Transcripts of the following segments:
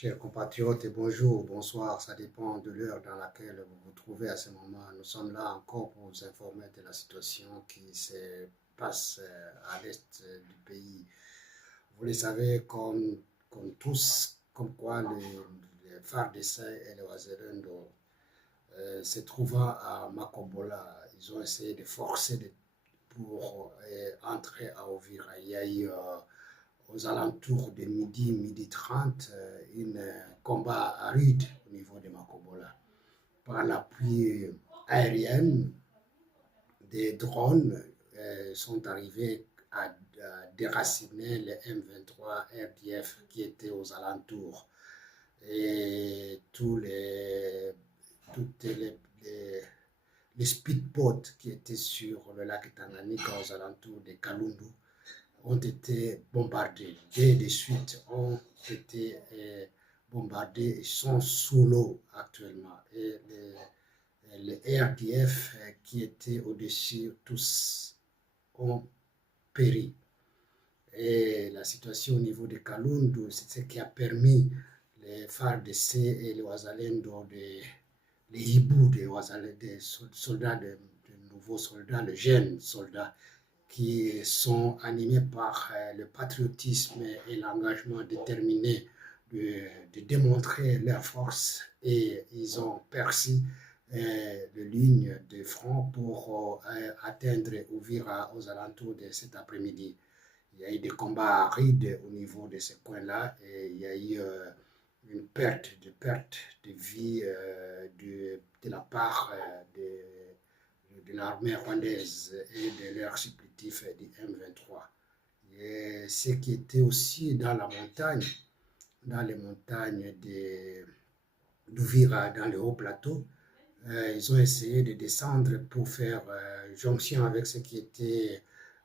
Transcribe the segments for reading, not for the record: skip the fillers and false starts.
Chers compatriotes, et bonjour, bonsoir, ça dépend de l'heure dans laquelle vous vous trouvez à ce moment. Nous sommes là encore pour vous informer de la situation qui se passe à l'est du pays. Vous le savez, comme tous, comme quoi les FARDC et les Wazalendo se trouvant à Makobola, ils ont essayé de pour entrer à Ovira. Il y a eu aux alentours de midi 30, un combat rude au niveau de Makobola. Par l'appui aérien, des drones sont arrivés à déraciner les M23 RDF qui étaient aux alentours. Et toutes les speedboats qui étaient sur le lac Tanganyika aux alentours de Kalundu ont été bombardés. Dès de suite ont été bombardés et sont sous l'eau actuellement. Et les RDF qui étaient au-dessus, tous ont péri. Et la situation au niveau de Kalundu, c'est ce qui a permis les FARDC et les Wazalendo, les hiboux des soldats, de nouveaux soldats, les jeunes soldats, qui sont animés par le patriotisme et l'engagement déterminé de démontrer leur force, et ils ont percé les lignes de front pour atteindre Ouvira aux alentours de cet après-midi. Il y a eu des combats arides au niveau de ce coin-là, et il y a eu une perte de vie de la part de l'armée rwandaise et de leur supplétif du M23. Et ce qui était aussi dans la montagne, dans les montagnes d'Ouvira, dans le haut plateau, ils ont essayé de descendre pour faire jonction avec ce qui était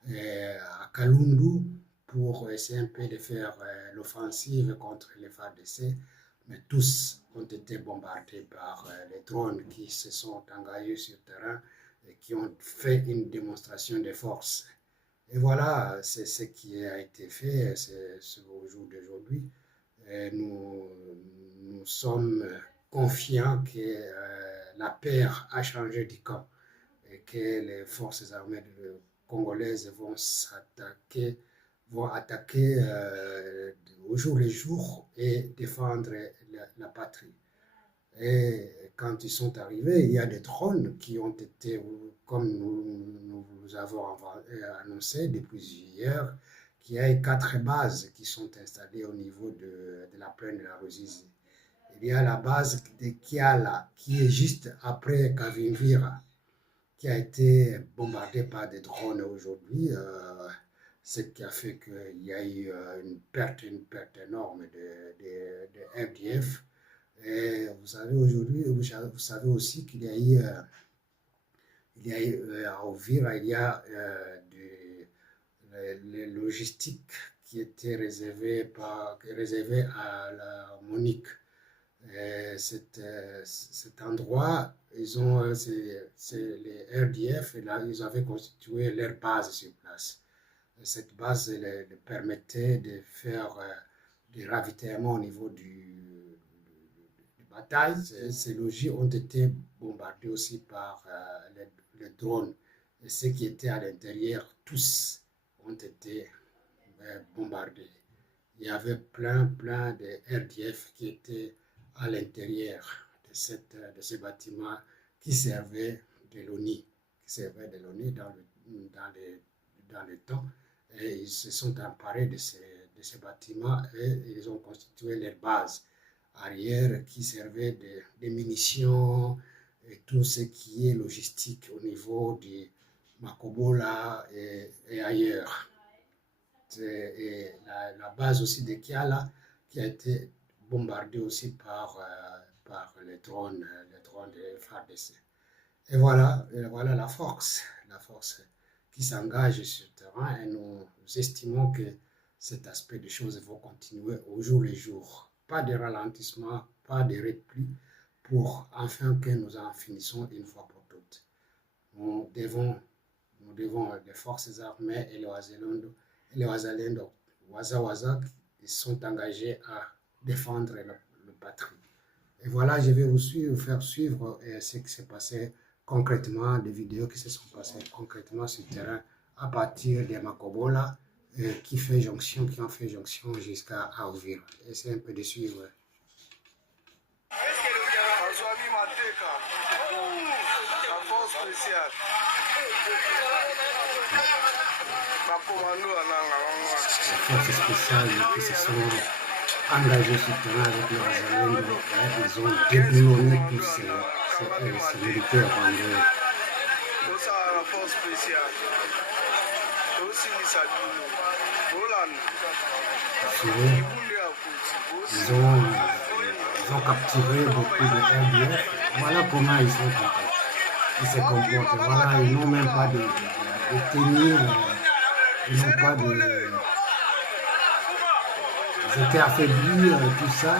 à Kalundu pour essayer un peu de faire l'offensive contre les FARDC, mais tous ont été bombardés par les drones qui se sont engagés sur le terrain et qui ont fait une démonstration de force. Et voilà, c'est ce qui a été fait au jour d'aujourd'hui. Nous sommes confiants que la paix a changé du camp et que les forces armées congolaises vont attaquer au jour le jour et défendre la patrie. Et quand ils sont arrivés, il y a des drones qui ont été, comme nous avons annoncé depuis hier, qu'il y a 4 bases qui sont installées au niveau de la plaine de la Ruzizi. Il y a la base de Kiala, qui est juste après Kavimvira, qui a été bombardée par des drones aujourd'hui, ce qui a fait qu'il y a eu une perte énorme de FDF. Et vous savez aujourd'hui, vous savez aussi qu'il y a eu, à Ovira, il y a les logistiques qui étaient réservées à la Monique. Cet endroit, c'est les RDF, et là, ils avaient constitué leur base sur place. Cette base permettait de faire des ravitaillements au niveau du bataille. Ces logis ont été bombardés aussi par les drones. Et ceux qui étaient à l'intérieur, tous ont été bombardés. Il y avait plein de RDF qui étaient à l'intérieur de ce bâtiment qui servait de l'ONI, dans le temps. Et ils se sont emparés de ces bâtiments et ils ont constitué leur base arrière qui servait de munitions et tout ce qui est logistique au niveau de Makobola et ailleurs. Et la base aussi de Kiala qui a été bombardée aussi par les drones de FARDC. Et voilà la force qui s'engage sur le terrain, et nous estimons que cet aspect des choses va continuer au jour le jour. Pas de ralentissement, pas de repli, pour enfin que nous en finissons une fois pour toutes. Nous devons les forces armées et les Wazalendo, Waza, ils sont engagés à défendre le patrie. Et voilà, je vais aussi vous faire suivre ce qui s'est passé concrètement, des vidéos qui se sont passées concrètement sur le terrain à partir de Makobola, qui ont fait jonction jusqu'à Uvira. Et c'est un peu de suivre. Les forces spéciales qui se sont engagés sur le terrain avec les Wazalendo, ils ont déboulonné tous ces militaires rwandais. Ils ont capturé beaucoup de RDF. Voilà comment ils se comportent. Voilà, ils n'ont même pas de tenir, ils n'ont pas de... Ils étaient affaiblis, tout ça.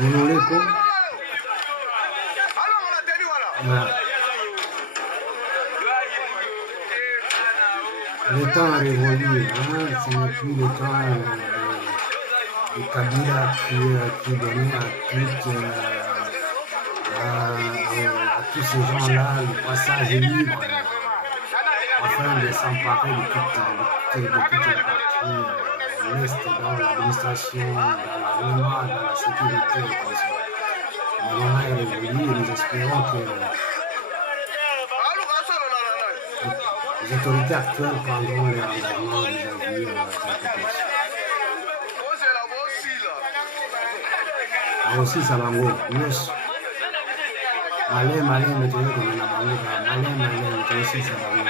Bololeko. Le temps a révolu, hein? Ce n'est plus le temps de Kabila qui donnait à tous ces gens-là le passage libre afin de s'emparer de toute la partie l'Est dans l'administration, dans l'armement, dans la sécurité. Comme ça. Le moment est révolu et nous espérons que les autorités actuelles prendront leur engagement vis-à-vis de la population. Aussi, ça va go. Yes. Malé, mais tu veux qu'on ait la banque. Malé, mais aussi, ça va go.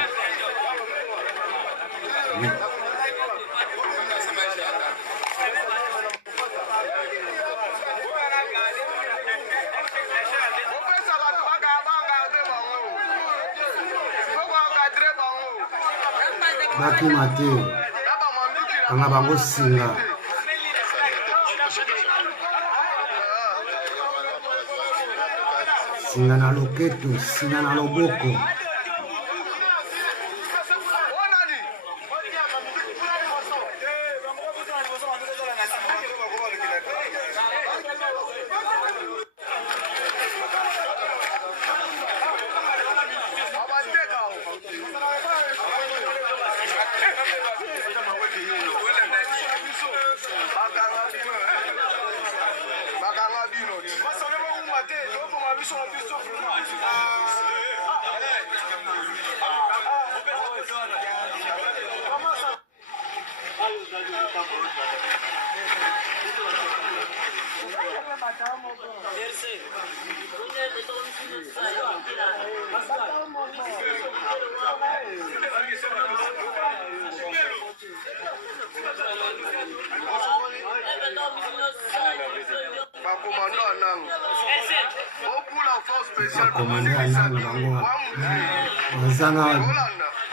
Oui. Baki mate, kanga bango singa. Singa na loketo, singa na loboko.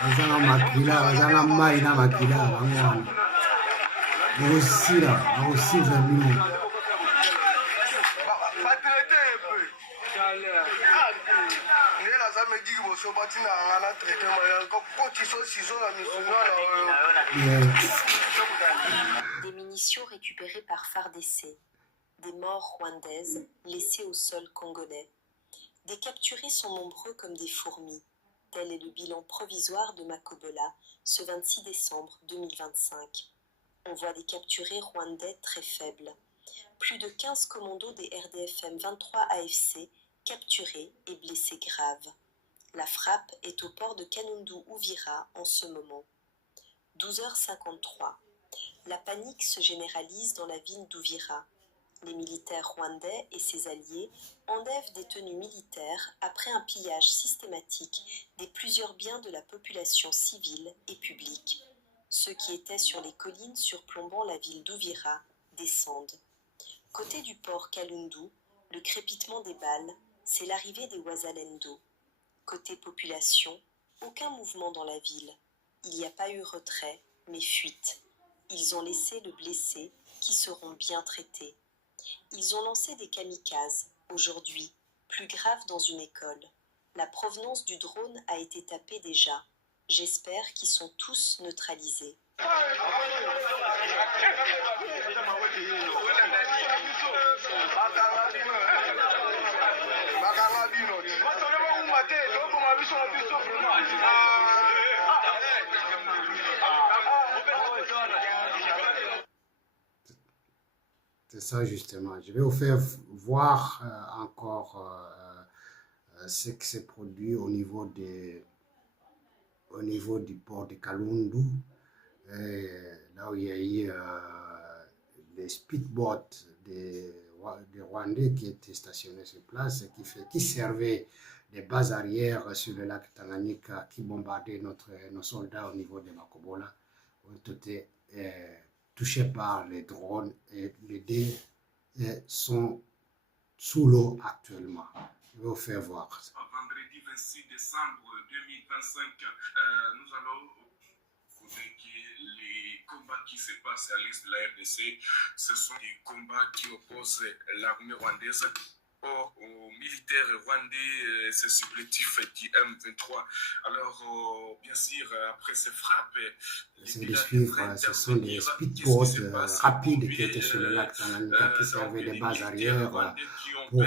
Bazanga makila, bazanga mai na makila, bangwana. Aussi bino. Des munitions récupérées par FARDC, des morts rwandaises laissées au sol congolais. Des capturés sont nombreux comme des fourmis. Tel est le bilan provisoire de Makobola ce 26 décembre 2025. On voit des capturés rwandais très faibles. Plus de 15 commandos des RDFM 23 AFC capturés et blessés graves. La frappe est au port de Kalundu-Uvira en ce moment. 12h53. La panique se généralise dans la ville d'Uvira. Les militaires rwandais et ses alliés enlèvent des tenues militaires après un pillage systématique des plusieurs biens de la population civile et publique. Ceux qui étaient sur les collines surplombant la ville d'Uvira descendent. Côté du port Kalundu, le crépitement des balles, c'est l'arrivée des Wazalendo. Côté population, aucun mouvement dans la ville. Il n'y a pas eu retrait, mais fuite. Ils ont laissé le blessé, qui seront bien traités. Ils ont lancé des kamikazes, aujourd'hui, plus grave dans une école. La provenance du drone a été tapée déjà. J'espère qu'ils sont tous neutralisés. C'est ça justement. Je vais vous faire voir encore ce qui s'est produit au niveau du port de Kalundu, là où il y a eu les speedboats des Rwandais qui étaient stationnés sur place, qui servaient des bases arrières sur le lac Tanganyika, qui bombardaient nos soldats au niveau de Makobola, ont été touchés par les drones et les deux sont sous l'eau actuellement. Je vais vous faire voir. Vendredi 26 décembre 2025, nous allons que les combats qui se passent à l'est de la RDC, ce sont des combats qui opposent l'armée rwandaise aux militaires rwandais, c'est supplétif du M23. Alors, bien sûr, après ces frappes, c'est de suivre, ce sont des speedboats rapides qui étaient sur le lac Tanganyika, qui servaient de base arrière pour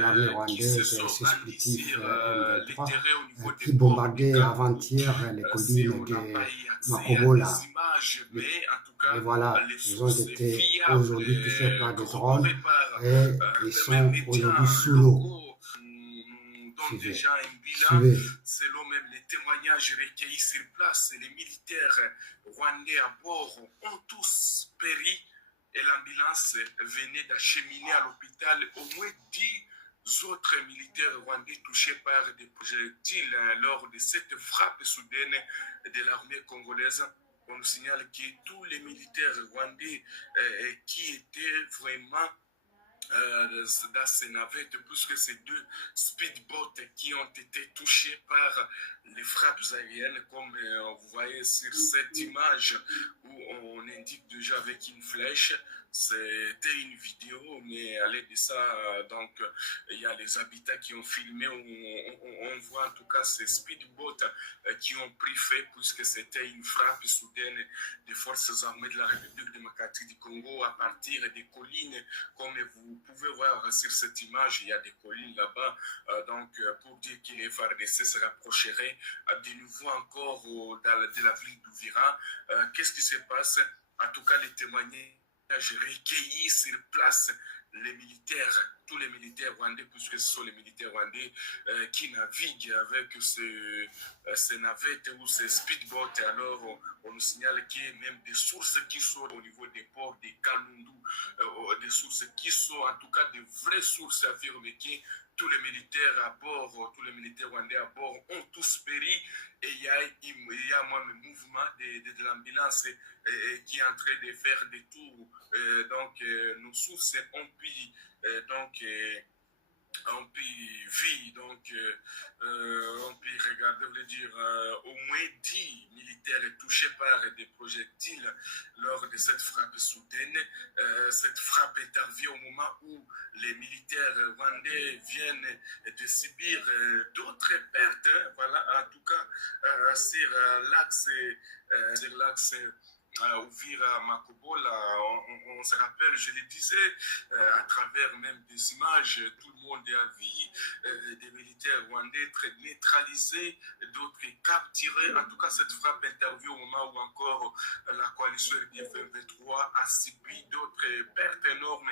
l'armée rwandaise, c'est supplétif M23, qui bombardaient avant-hier les collines de Makobola. Et voilà, ils ont été aujourd'hui touchés par des drones et ils sont aujourd'hui sous l'eau. Suivez. Selon même les témoignages recueillis sur place, les militaires rwandais à bord ont tous péri et l'ambulance venait d'acheminer à l'hôpital au moins 10 autres militaires rwandais touchés par des projectiles lors de cette frappe soudaine de l'armée congolaise. On nous signale que tous les militaires rwandais qui étaient vraiment dans ces navettes, puisque ces deux speedboats qui ont été touchés par les frappes aériennes, comme vous voyez sur cette image où on indique déjà avec une flèche. C'était une vidéo, mais à l'aide de ça, donc il y a les habitats qui ont filmé, on voit en tout cas ces speedboats qui ont pris fait, puisque c'était une frappe soudaine des forces armées de la République démocratique du Congo à partir des collines. Comme vous pouvez voir sur cette image, il y a des collines là-bas, donc pour dire que les FARDC se rapprocheraient de nouveau encore de la ville d'Uvira. Qu'est-ce qui se passe? En tout cas, les témoignages recueillis sur place, les militaires, tous les militaires rwandais, puisque ce sont les militaires rwandais qui naviguent avec ces navettes ou ces speedboats. Alors, on nous signale qu'il y a même des sources qui sont au niveau des ports de Kalundu, des sources qui sont en tout cas des vraies sources affirmées que tous les militaires à bord, tous les militaires rwandais à bord ont tous péri et il y a même un mouvement de l'ambulance qui est en train de faire des tours. Donc, nos sources ont pu on peut vivre, donc on peut regarder, veut dire, au moins 10 militaires touchés par des projectiles lors de cette frappe soudaine. Cette frappe est arrivée au moment où les militaires rwandais viennent de subir d'autres pertes. Voilà, en tout cas, sur l'axe Uvira Makobola, on se rappelle, je le disais, à travers même des images, tout le monde a vu des militaires rwandais être neutralisés, d'autres capturés. En tout cas, cette frappe intervient au moment où encore la coalition RDF-23 a subi d'autres pertes énormes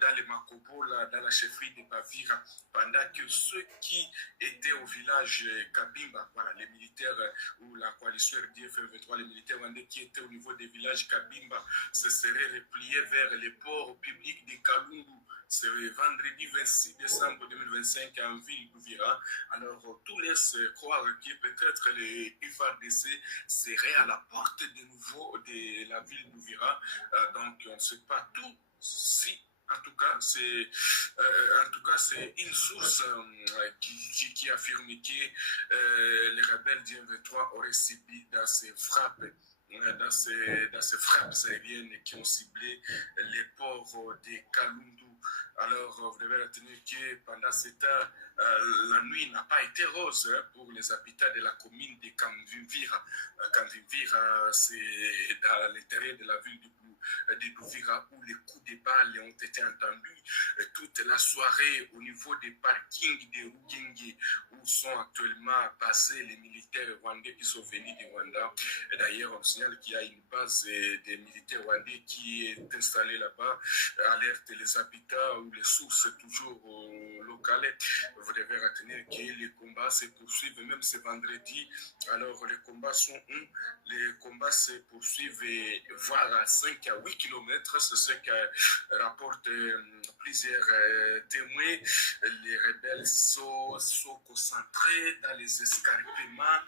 dans les Makobola, dans la chefferie de Bavira, pendant que ceux qui étaient au village Kabimba, voilà, les militaires ou la coalition RDF-23, les militaires rwandais qui étaient au niveau des villages Kabimba se seraient repliés vers les ports publics de Kalundu. C'est vendredi 26 décembre 2025 en ville d'Uvira. Alors, tout laisse croire que peut-être les FARDC seraient à la porte de nouveau de la ville d'Uvira. Donc, on ne sait pas tout si. En tout cas, c'est une source qui affirme que les rebelles du M23 auraient subi dans ces frappes dans ces frappes aériennes qui ont ciblé les ports de Kalundu. Alors, vous devez retenir que pendant ce temps, la nuit n'a pas été rose pour les habitants de la commune de Kamvimvira. Kamvimvira, c'est dans l'intérieur de la ville de Douvira où les coups de balles ont été entendus toute la soirée au niveau des parkings de Rugenge où sont actuellement passés les militaires rwandais qui sont venus du Rwanda. Et d'ailleurs, on signale qu'il y a une base des militaires rwandais qui est installée là-bas, alerte les habitants ou les sources toujours locales. Vous devez retenir que les combats se poursuivent même ce vendredi. Alors, les combats sont où? Les combats se poursuivent voire à 5 à 8 km. C'est ce que rapportent plusieurs témoins. Les rebelles sont concentrés dans les escarpements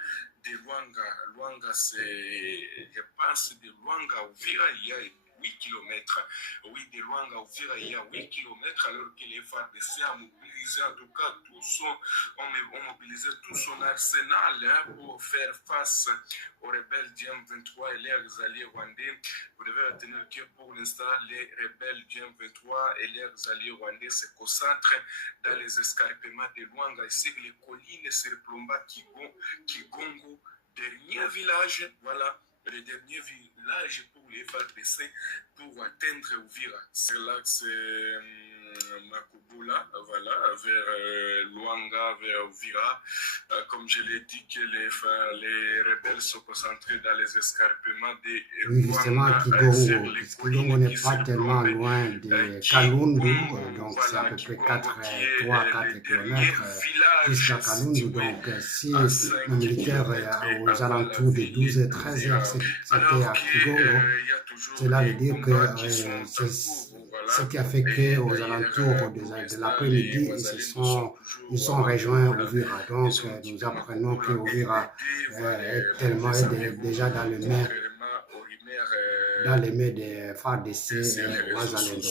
de Luanga. Luanga, c'est, je pense, de Luanga à Uvira, il y a 8 km. Oui, de Luanga à Uvira, il y a 8 km, alors que les FARDC a mobilisé, en tout cas, ont mobilisé tout son arsenal pour faire face aux rebelles du M23 et leurs alliés rwandais. Vous devez retenir que pour l'instant, les rebelles du M23 et leurs alliés rwandais se concentrent dans les escarpements de Luanga et sur les collines sur Plomba, Kigongo, dernier village, voilà, le dernier village pour les FARDC pour atteindre Uvira. C'est là que c'est Makubula, voilà, vers Luanga, vers Uvira. Comme je l'ai dit, que les rebelles sont concentrés dans les escarpements de Oui, justement, Kigongo. Kigongo n'est pas tellement loin de Kalundu, donc c'est à peu près 3-4 km jusqu'à Kalundu. Donc, si nos militaires aux alentours de 12 et 13 heures c'était à Kigongo, cela veut dire que ce qui a fait qu'aux alentours de l'après-midi, ils sont rejoints Uvira. Donc, nous apprenons que Uvira est tellement déjà dans les mains des FARDC et Wazalendo.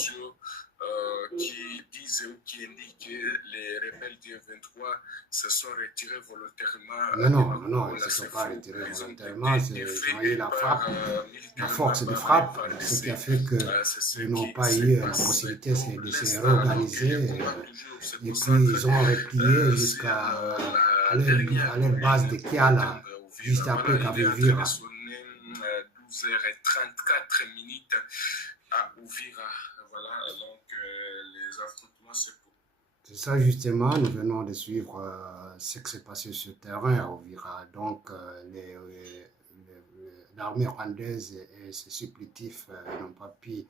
Qui disent ou qui indiquent que les rebelles du 23 se sont retirés volontairement. Non, ils ne se sont pas retirés volontairement. Ils ont eu la force de frappe, ce qui a fait qu'ils n'ont pas eu la possibilité de se réorganiser. Et puis, ils ont replié jusqu'à leur base de Kiala, juste après Kavivira. 12h34 à Uvira. Voilà, donc les affrontements se poursuivent. C'est ça justement, nous venons de suivre ce qui s'est passé sur le terrain à Uvira. Donc l'armée rwandaise et ses supplétifs n'ont pas pu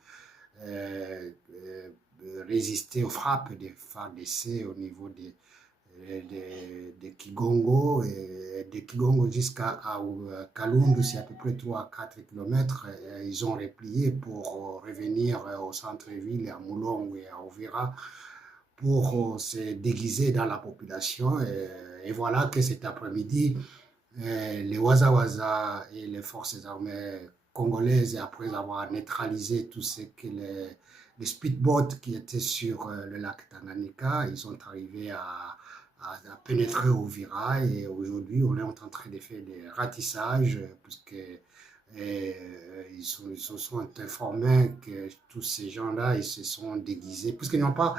résister aux frappes des FARDC au niveau de Kigongo, et de Kigongo jusqu'à Kalundu, c'est à peu près 3-4 km. Ils ont replié pour revenir au centre-ville, à Moulongo et à Uvira, pour se déguiser dans la population. Et voilà que cet après-midi, les Waza et les forces armées congolaises, après avoir neutralisé tout ce que les speedboats qui étaient sur le lac Tanganyika, ils sont arrivés à pénétrer au Uvira, et aujourd'hui on est en train de faire des ratissages puisque ils se sont informés que tous ces gens-là ils se sont déguisés puisqu'ils n'ont pas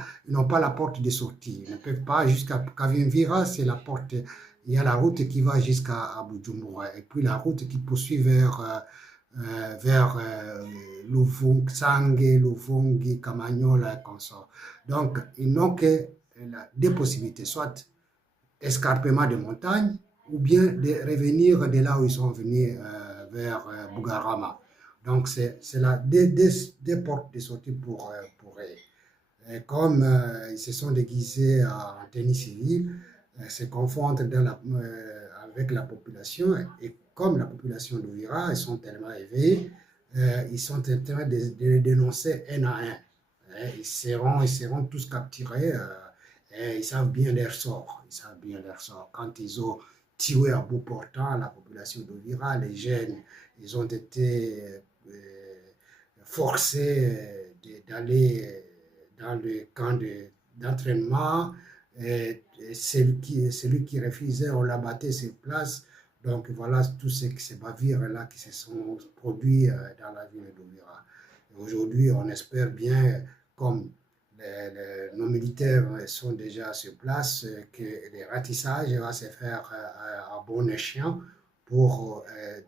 la porte de sortie, ils ne peuvent pas jusqu'à Kavimvira, c'est la porte, il y a la route qui va jusqu'à Bujumbura et puis la route qui poursuit vers Luvungi, Luvungi, Kamanyola et consort. Donc ils n'ont que des possibilités, soit escarpement de montagne ou bien de revenir de là où ils sont venus vers Bugarama. Donc c'est là des portes de sortie pour eux. Et comme ils se sont déguisés en tenue civile, se confondent avec la population, et comme la population d'Uvira, ils sont tellement éveillés, ils sont en train de dénoncer un à un. Ils seront tous capturés. Et ils savent bien leur sort. Quand ils ont tué à bout portant la population d'Uvira, les jeunes, ils ont été forcés d'aller dans le camp d'entraînement. Et celui qui refusait, on l'abattait sur place Donc voilà tous ces bavures-là qui se sont produits dans la ville d'Ouvira. Aujourd'hui, on espère bien, comme nos militaires sont déjà sur place, que les ratissages vont se faire à bon escient pour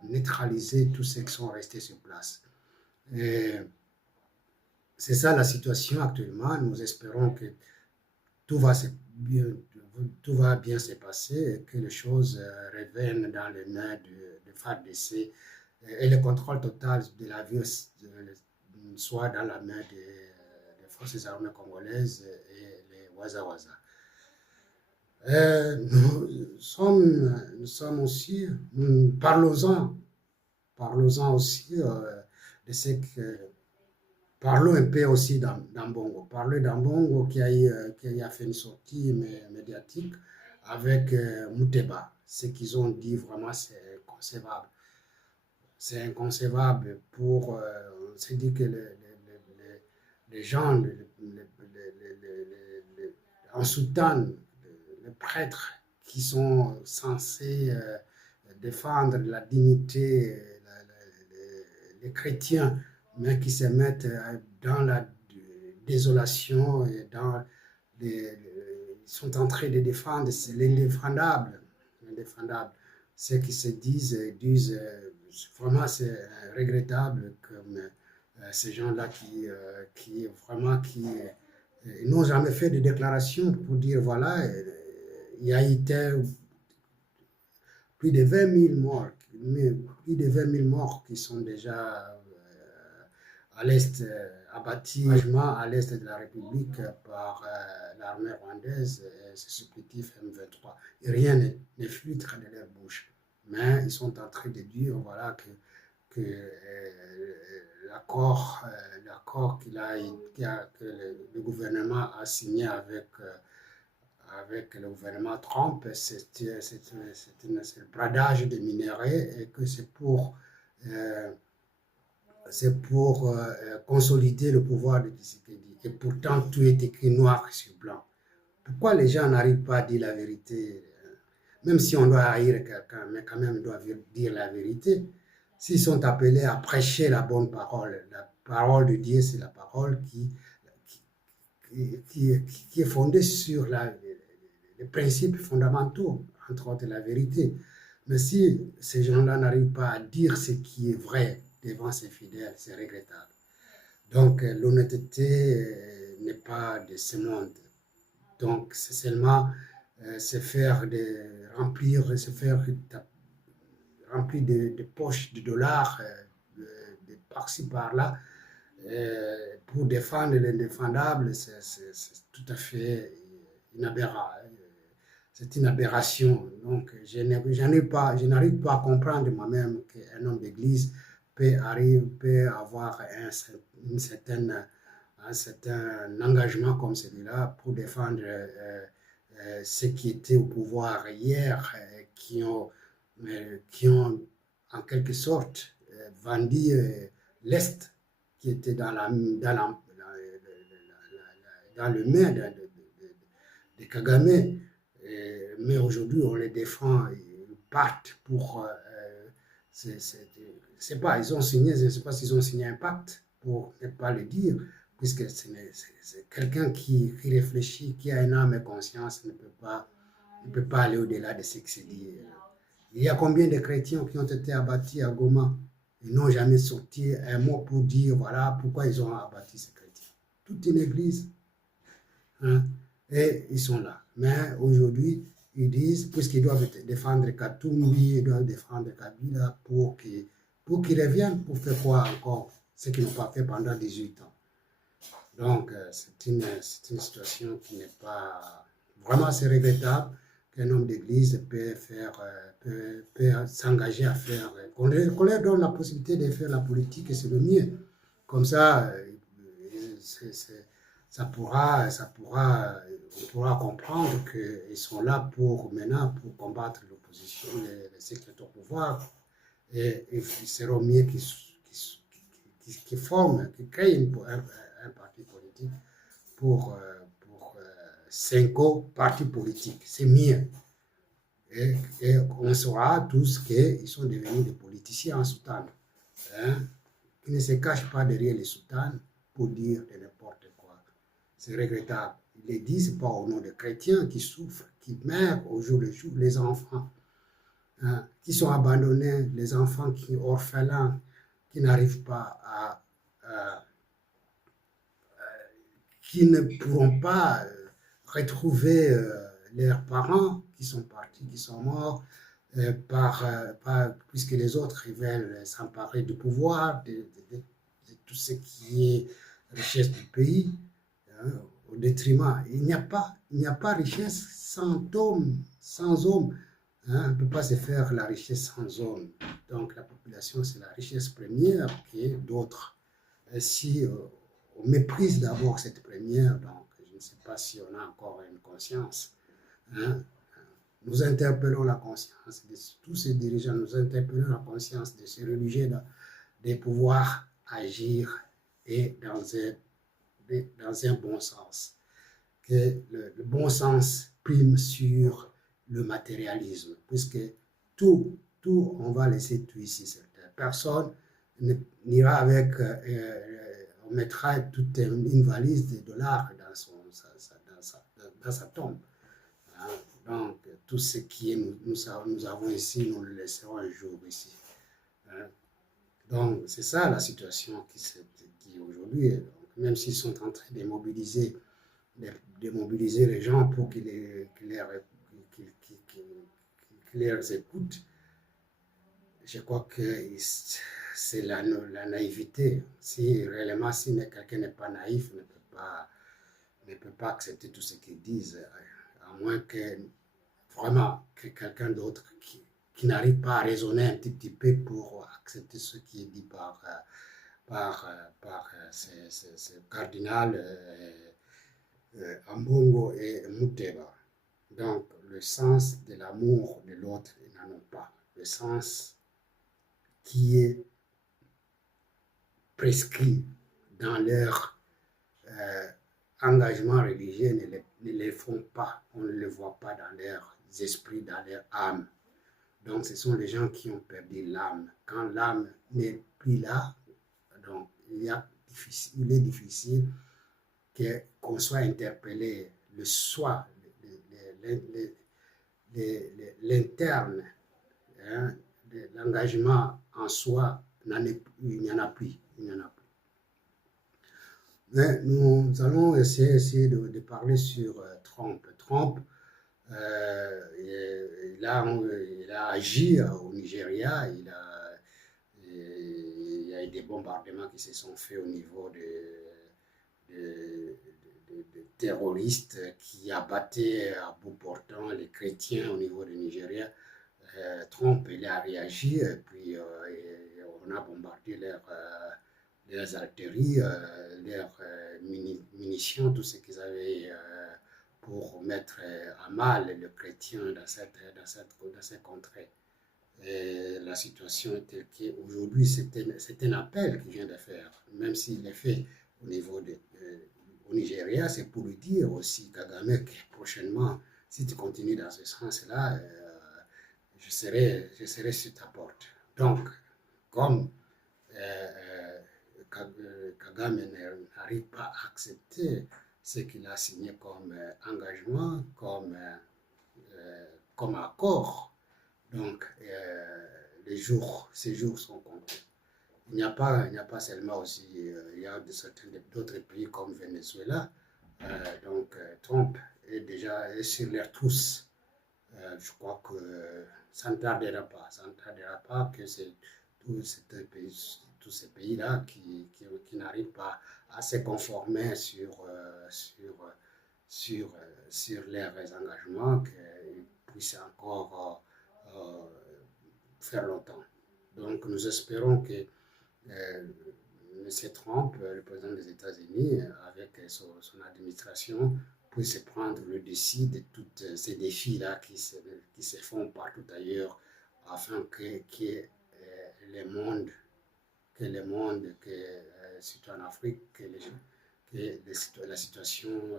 neutraliser tous ceux qui sont restés sur place. Et c'est ça la situation actuellement. Nous espérons que tout va bien, tout va bien se passer et que les choses reviennent dans les mains de FARDC et le contrôle total de la ville soit dans la main des forces armées congolaises et les Waza-Waza. Nous sommes aussi, parlons-en aussi de ce que. Parlons un peu aussi d'Ambongo. Parlons d'Ambongo qui a fait une sortie médiatique avec Mouteba. Ce qu'ils ont dit, vraiment, c'est inconcevable. C'est inconcevable pour. On s'est dit que les gens en soutane, les prêtres qui sont censés défendre la dignité, les chrétiens, mais qui se mettent dans la désolation et ils sont en train de défendre l'indéfendable. Ceux qui se disent vraiment c'est regrettable comme ces gens-là qui n'ont jamais fait de déclaration pour dire voilà, il y a été plus de 20 000 morts, qui sont déjà à l'est, abattus à l'est de la République par l'armée rwandaise et ses supplétifs M23. Et rien ne filtre de leur bouche. Mais ils sont en train de dire voilà, que l'accord que le gouvernement a signé avec le gouvernement Trump, c'est le bradage des minerais et que c'est pour consolider le pouvoir de Tshisekedi. Et pourtant, tout est écrit noir sur blanc. Pourquoi les gens n'arrivent pas à dire la vérité? Même si on doit haïr quelqu'un, mais quand même, ils doivent dire la vérité. S'ils sont appelés à prêcher la bonne parole, la parole de Dieu, c'est la parole qui est fondée sur les principes fondamentaux, entre autres la vérité. Mais si ces gens-là n'arrivent pas à dire ce qui est vrai devant ses fidèles, c'est regrettable. Donc l'honnêteté n'est pas de ce monde. Donc c'est seulement remplir de poches de dollars de par-ci par-là pour défendre l'indéfendable, c'est tout à fait c'est une aberration. Donc je n'arrive pas à comprendre moi-même qu'un homme d'église peut avoir un certain engagement comme celui-là pour défendre ceux qui étaient au pouvoir hier, qui ont en quelque sorte vendu l'Est qui était dans le main de Kagame. Mais aujourd'hui, on les défend, ils partent pour. C'est pas, ils ont signé, je ne sais pas s'ils ont signé un pacte, pour ne pas le dire, puisque c'est quelqu'un qui réfléchit, qui a une âme et conscience, ne peut pas aller au-delà de ce qui se dit. Il y a combien de chrétiens qui ont été abattus à Goma? Ils n'ont jamais sorti un mot pour dire voilà pourquoi ils ont abattu ces chrétiens. Toute une église. Hein? Et ils sont là. Mais aujourd'hui, ils disent, puisqu'ils doivent défendre Katumbi, ils doivent défendre Kabila pour qu'ils reviennent, pour faire quoi encore? Ce qu'ils n'ont pas fait pendant 18 ans. Donc, c'est une situation qui n'est pas... Vraiment, c'est regrettable qu'un homme d'église peut s'engager à faire... Qu'on leur donne la possibilité de faire la politique, et c'est le mieux. Comme ça, on pourra comprendre qu'ils sont là maintenant pour combattre l'opposition, ceux qui sont au pouvoir, et ils seront mieux qui forment, qui créent un parti politique pour 5 partis politiques. C'est mieux. Et on saura tous qu'ils sont devenus des politiciens en soutane, hein, qui ne se cachent pas derrière les soutanes pour dire de n'importe quoi. C'est regrettable. Il est dit, ce n'est pas au nom des chrétiens qui souffrent, qui meurent au jour le jour, les enfants, hein, qui sont abandonnés, les enfants qui sont orphelins, qui n'arrivent pas qui ne pourront pas retrouver leurs parents qui sont partis, qui sont morts, puisque les autres veulent s'emparer du pouvoir, de tout ce qui est richesse du pays, hein, au détriment. Il n'y a pas richesse sans homme, sans homme. Hein, on ne peut pas se faire la richesse sans homme. Donc la population, c'est la richesse première qui est d'autres. Si on méprise d'abord cette première, donc je ne sais pas si on a encore une conscience. Hein. Nous interpellons la conscience de tous ces dirigeants, nous interpellons la conscience de ces religieux de pouvoir agir et dans un bon sens. Que le bon sens prime sur le matérialisme, puisque tout, on va laisser tout ici. Personne n'ira avec, on mettra toute une valise de dollars dans sa tombe. Hein? Donc, tout ce qui est, nous avons ici, nous le laisserons un jour ici. Hein? Donc, c'est ça la situation qui aujourd'hui, même s'ils sont en train de mobiliser les gens pour qu'ils les écoutent, je crois que c'est la naïveté. Si réellement, si quelqu'un n'est pas naïf, ne peut pas accepter tout ce qu'ils disent, à moins que vraiment que quelqu'un d'autre qui n'arrive pas à raisonner un petit peu pour accepter ce qui est dit par ce cardinal Ambongo et Muteba. Donc, le sens de l'amour de l'autre, ils n'en ont pas. Le sens qui est prescrit dans leur engagement religieux ne les font pas. On ne le voit pas dans leurs esprits, dans leur âme. Donc, ce sont les gens qui ont perdu l'âme. Quand l'âme n'est plus là, donc il est difficile qu'on soit interpellé, le soi, l'interne, hein, l'engagement en soi, il n'y en a plus. Mais nous allons essayer de parler sur Trump. Trump, il a agi au Nigeria, il y a eu des bombardements qui se sont faits au niveau de terroristes qui abattaient à bout portant les chrétiens au niveau du Nigeria. Trump, il a réagi, et puis on a bombardé leurs artilleries, leurs munitions, tout ce qu'ils avaient pour mettre à mal le chrétien dans cette contrée. Et la situation est telle qu'aujourd'hui, c'est un appel qu'il vient de faire, même s'il est fait au niveau au Nigeria, c'est pour lui dire aussi, Kagame, que prochainement, si tu continues dans ce sens-là, je serai sur ta porte. Donc, comme Kagame n'arrive pas à accepter ce qu'il a signé comme engagement, comme accord, donc ces jours sont comptés. Il n'y a pas seulement aussi, il y a d'autres pays comme Venezuela, donc Trump est déjà sur l'air tous. Je crois que ça ne tardera pas que c'est tous ces pays-là qui n'arrivent pas à se conformer sur leurs engagements, qu'ils puissent encore faire longtemps. Donc nous espérons que M. Trump, le président des États-Unis, avec son administration, puisse prendre le dessus de tous ces défis-là qui se font partout ailleurs, afin que surtout en Afrique, que la situation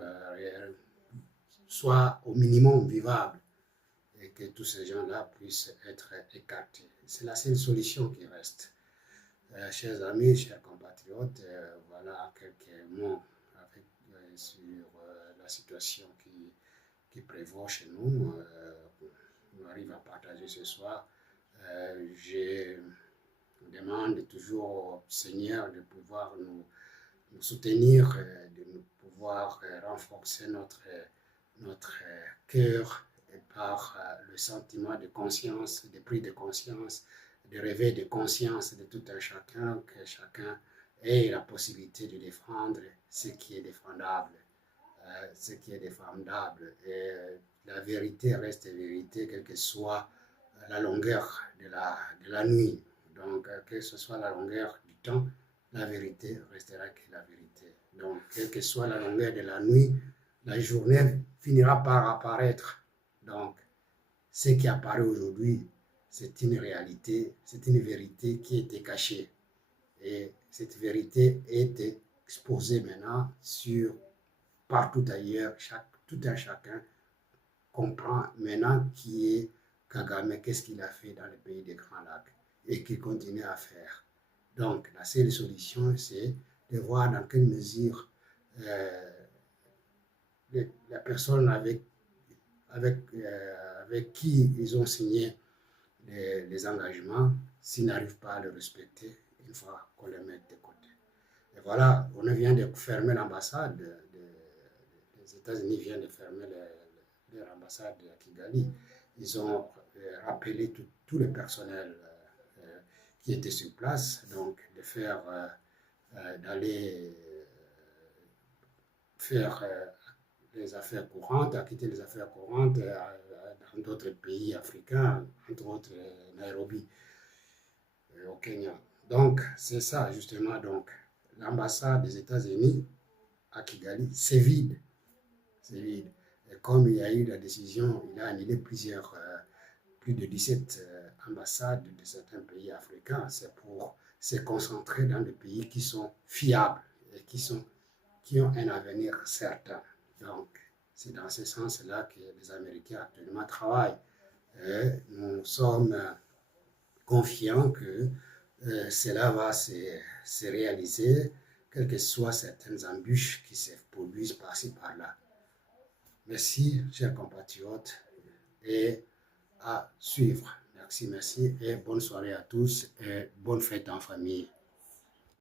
soit au minimum vivable, et que tous ces gens-là puissent être écartés. C'est la seule solution qui reste. Chers amis, chers compatriotes, voilà quelques mots avec, sur la situation qui prévaut chez nous. On arrive à partager ce soir. Je demande toujours au Seigneur de pouvoir nous soutenir, de nous pouvoir renforcer notre cœur par le sentiment de conscience, de prise de conscience, de réveil de conscience de tout un chacun, que chacun ait la possibilité de défendre ce qui est défendable. Ce qui est défendable. Et la vérité reste vérité, quelle que soit la longueur de la nuit. Donc, que ce soit la longueur du temps, la vérité restera que la vérité. Donc, quelle que soit la longueur de la nuit, la journée finira par apparaître. Donc, ce qui apparaît aujourd'hui, c'est une réalité, c'est une vérité qui était cachée. Et cette vérité est exposée maintenant partout ailleurs. Tout un chacun comprend maintenant qui est Kagame, qu'est-ce qu'il a fait dans le pays des Grands Lacs et qu'il continue à faire. Donc, la seule solution, c'est de voir dans quelle mesure la personne avec qui ils ont signé les engagements, s'ils n'arrivent pas à le respecter, une fois qu'on les met de côté. Et voilà, on vient de fermer l'ambassade, les États-Unis viennent de fermer leur ambassade à Kigali. Ils ont rappelé tout le personnel qui était sur place, donc d'aller faire les affaires courantes, acquitter les affaires courantes dans d'autres pays africains, entre autres Nairobi, au Kenya. Donc, c'est ça justement. Donc, l'ambassade des États-Unis à Kigali, c'est vide. C'est vide. Et comme il y a eu la décision, il a annulé plus de 17 ambassades de certains pays africains. C'est pour se concentrer dans des pays qui sont fiables et qui ont un avenir certain. Donc, c'est dans ce sens-là que les Américains actuellement travaillent. Et nous sommes confiants que cela va se réaliser, quelles que soient certaines embûches qui se produisent par-ci, par-là. Merci, chers compatriotes, et à suivre. Merci et bonne soirée à tous et bonne fête en famille.